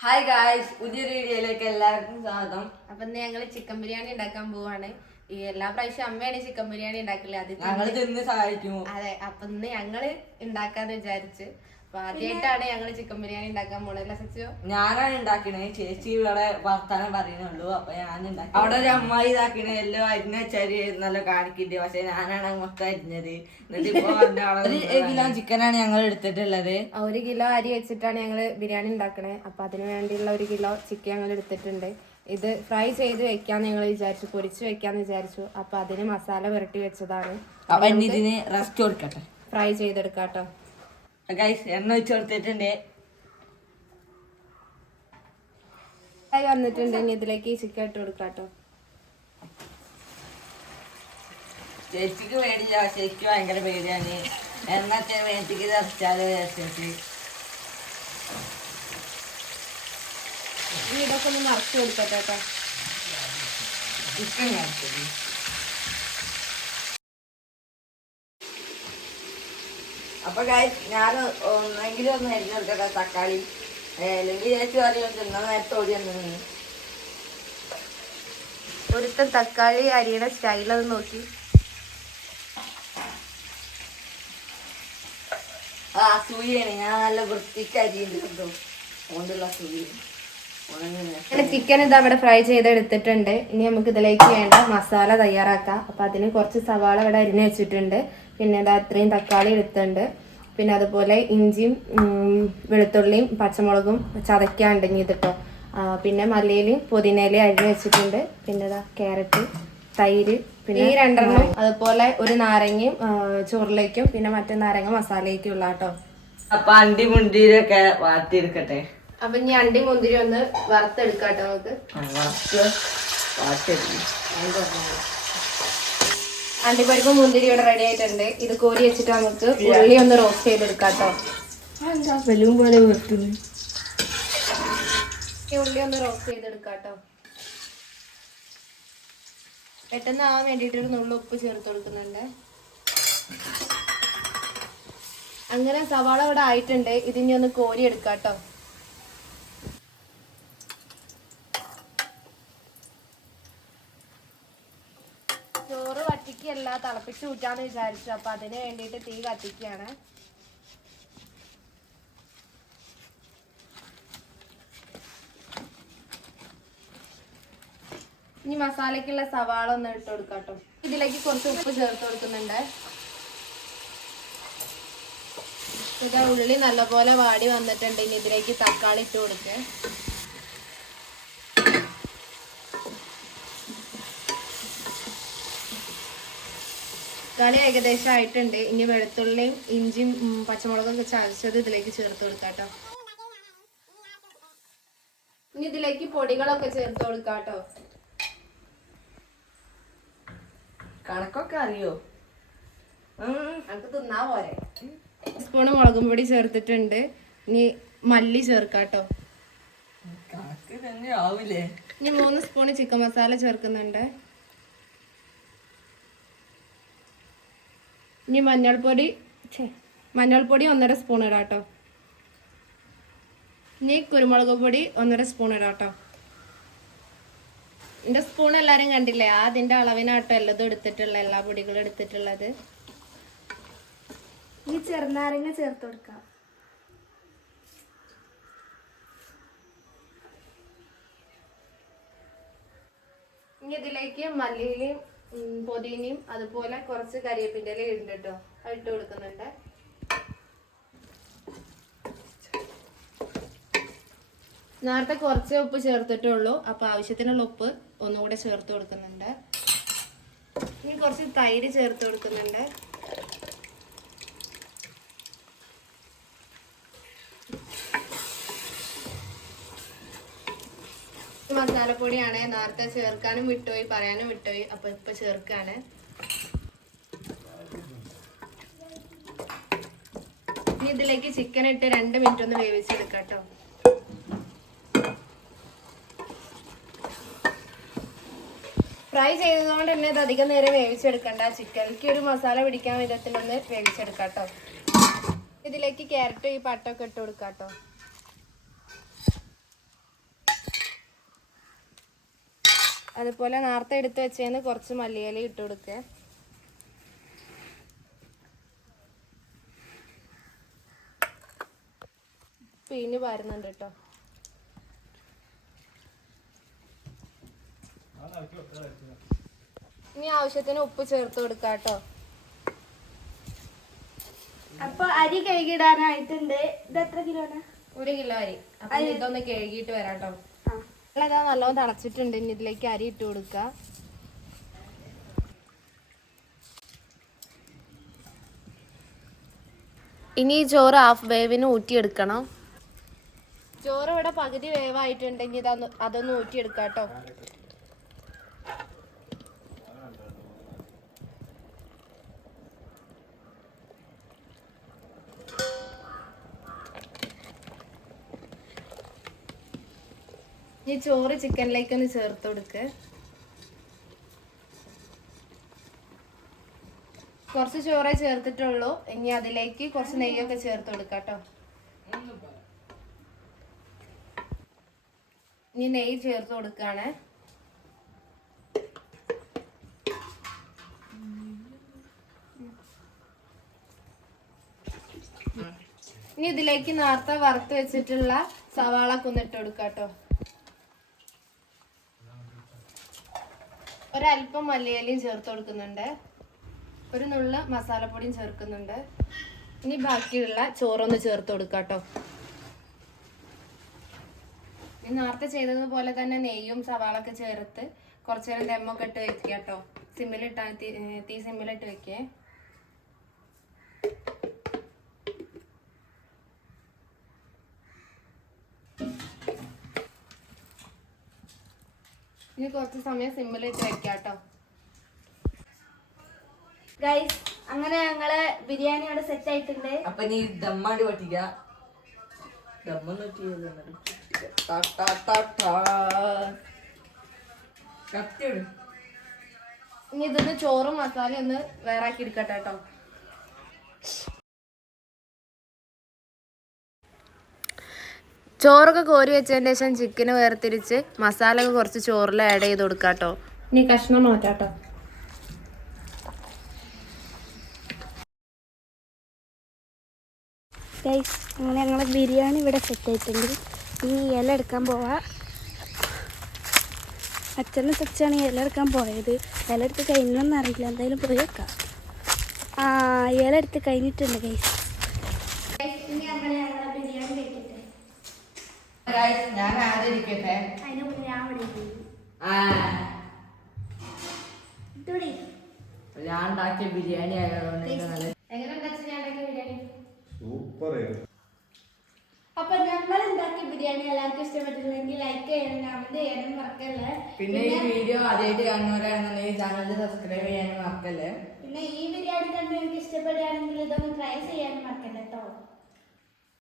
Hi guys, പുതിയൊരു വീഡിയോയിലേക്ക് എല്ലാവർക്കും സ്വാഗതം. അപ്പൊ ഞങ്ങള് ചിക്കൻ ബിരിയാണി ഉണ്ടാക്കാൻ പോവാണ്. ഈ എല്ലാ പ്രാവശ്യം അമ്മയാണ് ചിക്കൻ ബിരിയാണി ഉണ്ടാക്കില്ല, അത് ഞങ്ങൾ തിന്ന് സഹായിക്കും. അതെ. അപ്പൊ ഇന്ന് ഞങ്ങള് ഉണ്ടാക്കാന്ന് വിചാരിച്ച്. അപ്പൊ ആദ്യമായിട്ടാണ് ഞങ്ങള് ചിക്കൻ ബിരിയാണി ഉണ്ടാക്കാൻ പോണല്ല സച്ചോ. ഞാനാണ് ഉണ്ടാക്കണേ, ചേച്ചി ഇവിടെ വർത്താനം പറയുന്നുള്ളൂ. അപ്പൊ ഞാൻ ഉണ്ടാക്കി. അവിടെ ഒരു അമ്മായി ഇതാക്കണേ, എല്ലാം അരിഞ്ഞ വെച്ചാല് നല്ല കാണിക്കണ്ട്. പക്ഷെ ഞാനാണ് മൊത്തം അരിഞ്ഞത്. ഒരു കിലോ ചിക്കനാണ് ഞങ്ങൾ എടുത്തിട്ടുള്ളത്. 1 കിലോ അരി വെച്ചിട്ടാണ് ഞങ്ങള് ബിരിയാണി ഉണ്ടാക്കണേ. അപ്പൊ അതിന് വേണ്ടിയുള്ള 1 കിലോ ചിക്കൻ ഞങ്ങൾ എടുത്തിട്ടുണ്ട്. ഇത് ഫ്രൈ ചെയ്ത് വെക്കാന്ന് ഞങ്ങൾ വിചാരിച്ചു, പൊരിച്ച് വെക്കാന്ന് വിചാരിച്ചു. അപ്പൊ അതിന് മസാല പുരട്ടി വെച്ചതാണ്. അപ്പൊ ഇതിന് റെസ്റ്റ് കൊടുക്കട്ടെ, ഫ്രൈ ചെയ്തെടുക്കാട്ടോ. എണ്ണ വെച്ച് കൊടുത്തിട്ടുണ്ട്. വന്നിട്ടുണ്ട്. ഇനി ഇതിലേക്ക് ചിക്കൻ ഇട്ട് കൊടുക്കാട്ടോ. ചേച്ചിക്ക് പേടില്ല, ചേച്ചിക്ക് ഭയങ്കര പേടിയാണ്. എന്നൊക്കെ മേച്ചിക്ക് തറച്ചാല് ചേച്ചി ഇനി ഇതൊക്കെ ഒന്ന് മറച്ചു കൊടുക്കട്ടെ കേട്ടോ. ചിക്കൻ കാണിച്ചത്. അപ്പൊ ഞാൻ ഒന്നെങ്കിലും ഒന്ന് അരിഞ്ഞെടുക്കട്ടെ തക്കാളി, അല്ലെങ്കിൽ ചേച്ചി പറയും തിന്ന നേരത്തെ ഓടി വന്നു. ഒരുത്തൻ തക്കാളി അരിയുടെ സ്റ്റൈൽ അത് നോക്കി. അസൂയാണ്, ഞാൻ നല്ല വൃത്തിക്ക് അരിയുണ്ട് കേട്ടോ, അതുകൊണ്ടുള്ള അസൂയ. ചിക്കൻ ഇത് അവിടെ ഫ്രൈ ചെയ്തെടുത്തിട്ടുണ്ട്. ഇനി നമുക്ക് ഇതിലേക്ക് വേണ്ട മസാല തയ്യാറാക്കാം. അപ്പൊ അതിന് കുറച്ച് സവാള ഇവിടെ അരിഞ്ഞ് വെച്ചിട്ടുണ്ട്. പിന്നെ ഇതാ അത്രയും തക്കാളി എടുത്തിട്ടുണ്ട്. പിന്നെ അതുപോലെ ഇഞ്ചിയും വെളുത്തുള്ളിയും പച്ചമുളകും ചതയ്ക്കാണ്ട് ഇനി ഇതിട്ടോ. പിന്നെ മല്ലിയിലയും പുതിനയിലയും അരിഞ്ഞ് വെച്ചിട്ടുണ്ട്. പിന്നെ ഇതാ ക്യാരറ്റ്, തൈര്, പിന്നെ ഈ 2 അതുപോലെ ഒരു നാരങ്ങയും ചോറിലേക്കും പിന്നെ മറ്റേ നാരങ്ങ മസാലയ്ക്കും ഉള്ള കേട്ടോ. അപ്പൊ അണ്ടി മുന്തിരിയൊക്കെ വാട്ടിയെടുക്കട്ടെ. അപ്പൊ ഇനി അണ്ടി മുന്തിരി ഒന്ന് വറുത്തെടുക്കാട്ടോ നമുക്ക്. അണ്ടിപ്പരിപ്പ് മുന്തിരി ഇവിടെ റെഡി ആയിട്ടുണ്ട്. ഇത് കോരി വെച്ചിട്ട് നമുക്ക് ഉള്ളി ഒന്ന് റോസ്റ്റ് ചെയ്തെടുക്കാട്ടോ. പോലെ വെട്ടുന്നു. ഉള്ളി ഒന്ന് റോസ്റ്റ് ചെയ്തെടുക്കാട്ടോ. പെട്ടെന്ന് ആവാൻ വേണ്ടിയിട്ട് ഒരു നുള്ളു ഉപ്പ് ചേർത്ത് കൊടുക്കുന്നുണ്ട്. അങ്ങനെ സവാള ഇവിടെ ആയിട്ടുണ്ട്. ഇതിനി ഒന്ന് കോരി എടുക്കാട്ടോ. ചോറ് വറ്റിക്കല്ല, തിളപ്പിച്ച് ഊറ്റാന്ന് വിചാരിച്ചു. അപ്പൊ അതിന് വേണ്ടിയിട്ട് തീ കത്തിക്കുകയാണ്. ഇനി മസാലക്കുള്ള സവാള ഒന്ന് ഇട്ട് കൊടുക്കാട്ടോ. ഇതിലേക്ക് കുറച്ച് ഉപ്പ് ചേർത്ത് കൊടുക്കുന്നുണ്ട്. ഇത് ഉള്ളി നല്ലപോലെ വാടി വന്നിട്ടുണ്ട്. ഇനി ഇതിലേക്ക് തക്കാളി ഇട്ട് കൊടുക്കുക. തക്കാളി ഏകദേശം ആയിട്ടുണ്ട്. ഇനി വെളുത്തുള്ളിയും ഇഞ്ചിയും പച്ചമുളകൊക്കെ ചതച്ചത് ഇതിലേക്ക് ചേർത്ത് കൊടുക്കാട്ടോ. ഇനി ഇതിലേക്ക് പൊടികളൊക്കെ ചേർത്ത് കൊടുക്കാട്ടോ. കണക്കൊക്കെ അറിയോ? നമുക്ക് തിന്നാ പോരെ. സ്പൂണ് മുളകും പൊടി ചേർത്തിട്ടുണ്ട്. ഇനി മല്ലി ചേർക്കാട്ടോ. കണക്ക് തന്നെ ആവൂലേ. ഇനി 3 സ്പൂണ് ചിക്കൻ മസാല ചേർക്കുന്നുണ്ട്. ഇനി മഞ്ഞൾപ്പൊടി 1.5 സ്പൂൺ ഇടാട്ടോ. ഇനി കുരുമുളക് പൊടി 1.5 സ്പൂൺ ഇടാട്ടോ. എൻ്റെ സ്പൂൺ എല്ലാവരും കണ്ടില്ലേ, അതിൻ്റെ അളവിനാട്ടോ എല്ലതും എടുത്തിട്ടുള്ള എല്ലാ പൊടികളും എടുത്തിട്ടുള്ളത്. ഇനി ചെറുനാരങ്ങ ചേർത്ത് കൊടുക്കാം. ഇനി ഇതിലേക്ക് മല്ലിയിലയും പുതിനയും അതുപോലെ കുറച്ച് കരിവേപ്പിൻ്റെ ഇല ഉണ്ട് കേട്ടോ, അത് ഇട്ട് കൊടുക്കുന്നുണ്ട്. നേരത്തെ കുറച്ച് ഉപ്പ് ചേർത്തിട്ടുള്ളൂ. അപ്പൊ ആവശ്യത്തിനുള്ള ഉപ്പ് ഒന്നുകൂടെ ചേർത്ത് കൊടുക്കുന്നുണ്ട്. ഇനി കുറച്ച് തൈര് ചേർത്ത് കൊടുക്കുന്നുണ്ട്. മസാലപ്പൊടിയാണ്, നേരത്തെ ചേർക്കാനും വിട്ടുപോയി, പറയാനും വിട്ടുപോയി. അപ്പൊ ഇപ്പൊ ചേർക്കാണ്. ഇനി ഇതിലേക്ക് ചിക്കൻ ഇട്ട് 2 മിനിറ്റ് ഒന്ന് വേവിച്ചെടുക്കാം കേട്ടോ. ഫ്രൈ ചെയ്തതുകൊണ്ട് തന്നെ ഇത് അധികം നേരം വേവിച്ചെടുക്കണ്ട. ചിക്കനിലേക്ക് ഒരു മസാല പിടിക്കാൻ വിധത്തിലൊന്ന് വേവിച്ചെടുക്കാം കേട്ടോ. ഇതിലേക്ക് ക്യാരറ്റ് ഈ പട്ടൊക്കെ ഇട്ട് കൊടുക്കാം കേട്ടോ. അതുപോലെ നേരത്തെ എടുത്ത് വെച്ചതിന് കുറച്ച് മല്ലിയില ഇട്ട് കൊടുക്കുക. പിഴിഞ്ഞ് പാരുന്നുണ്ട് കേട്ടോ. ഇനി ആവശ്യത്തിന് ഉപ്പ് ചേർത്ത് കൊടുക്കാം കേട്ടോ. അപ്പൊ അരി കഴുകിടാനായിട്ടുണ്ട്. ഇത് എത്ര കിലോനാ? 1 കിലോ അരി. അപ്പൊ ഇതൊന്ന് കഴുകിയിട്ട് വരാം കേട്ടോ. ഇതാ നല്ലോണം തിളച്ചിട്ടുണ്ട്. ഇനി ഇതിലേക്ക് അരി ഇട്ട് കൊടുക്കുക. ഇനി ഈ ചോറ് ഹാഫ് വേവിന് ഊറ്റിയെടുക്കണം. ചോറ് ഇവിടെ പകുതി വേവായിട്ടുണ്ടെങ്കിൽ അതൊന്ന് ഊറ്റിയെടുക്കാം കേട്ടോ. ഈ ചോറ് ചിക്കനിലേക്ക് ഒന്ന് ചേർത്ത് കൊടുക്കുക. കുറച്ച് ചോറേ ചേർത്തിട്ടുള്ളൂ. ഇനി അതിലേക്ക് കുറച്ച് നെയ്യൊക്കെ ചേർത്ത് കൊടുക്കാം കേട്ടോ. ഇനി നെയ്യ് ചേർത്ത് കൊടുക്കുകയാണ്. ഇനി ഇതിലേക്ക് നേരത്തെ വറുത്ത് വെച്ചിട്ടുള്ള സവാള കൊന്നിട്ട് കൊടുക്കാം കേട്ടോ. ഒരല്പം മല്ലിയിലയും ചേർത്ത് കൊടുക്കുന്നുണ്ട്. ഒരു നുള്ള മസാലപ്പൊടിയും ചേർക്കുന്നുണ്ട്. ഇനി ബാക്കിയുള്ള ചോറൊന്ന് ചേർത്ത് കൊടുക്കാം കേട്ടോ. ഇനി നേരത്തെ ചെയ്തതുപോലെ തന്നെ നെയ്യും സവാളൊക്കെ ചേർത്ത് കുറച്ച് നേരം ദമ്മൊക്കെ ഇട്ട് വെക്കുക കേട്ടോ. സിമ്മിലിട്ടാ തീ സിമ്മിലിട്ട് വെക്കേ. ഇനി കുറച്ച് സമയം സിമ്മിലിട്ട് വെക്കാം കേട്ടോ. ഗൈസ്, അങ്ങനെ ഞങ്ങളെ ബിരിയാണി ഇവിടെ സെറ്റ് ആയിട്ടുണ്ട്. അപ്പൊ നീ ദമ്മാടി പറ്റിക്ക. ഇനി ഇതൊന്ന് ചോറും മസാലയും ഒന്ന് വേറാക്കി എടുക്കട്ടെ കേട്ടോ. ചോറൊക്കെ കോരി വെച്ചതിന് ശേഷം ചിക്കന് വേർതിരിച്ച് മസാല ഒക്കെ കുറച്ച് ചോറിൽ ആഡ് ചെയ്ത് കൊടുക്കാം കേട്ടോ. ഇനി കഷ്ണം മാറ്റാട്ടോ. ഗൈസ്, അങ്ങനെ ഞങ്ങളെ ബിരിയാണി ഇവിടെ സെറ്റ് ആയിട്ടുണ്ട്. ഇനി ഇല എടുക്കാൻ പോവാ. അച്ഛനും സച്ചാണ് ഇല എടുക്കാൻ പോയത്. ഇല എടുത്ത് കഴിഞ്ഞൊന്നും അറിയില്ല. എന്തായാലും പോയി വെക്കാം. ഇല എടുത്ത് കഴിഞ്ഞിട്ടുണ്ട് ഗൈസ്. ഞാൻ ആദരിക്കട്ടെ. അതിന് മുന്നേ ഞാൻ ഞാൻ ഉണ്ടാക്കിയ ബിരിയാണി ആയതുകൊണ്ട് അപ്പൊ ഞങ്ങൾ ഉണ്ടാക്കിയ ബിരിയാണി എല്ലാവർക്കും ഇഷ്ടപ്പെട്ടില്ലെങ്കിൽ ലൈക്ക് ചെയ്യണം, കമന്റ് ചെയ്യണം മറക്കല്ലേ. പിന്നെ ഈ വീഡിയോ ആദ്യമായിട്ട് കാണുന്നവരാണെന്നുണ്ടെങ്കിൽ ചാനൽ സബ്സ്ക്രൈബ് ചെയ്യാനും മറക്കല്ലേ. പിന്നെ ഈ ബിരിയാണി കണ്ട് നിങ്ങൾക്ക് ഇഷ്ടപ്പെടുകയാണെങ്കിൽ ഇതൊന്ന് ട്രൈ ചെയ്യാനും മറക്കല്ലേ കേട്ടോ.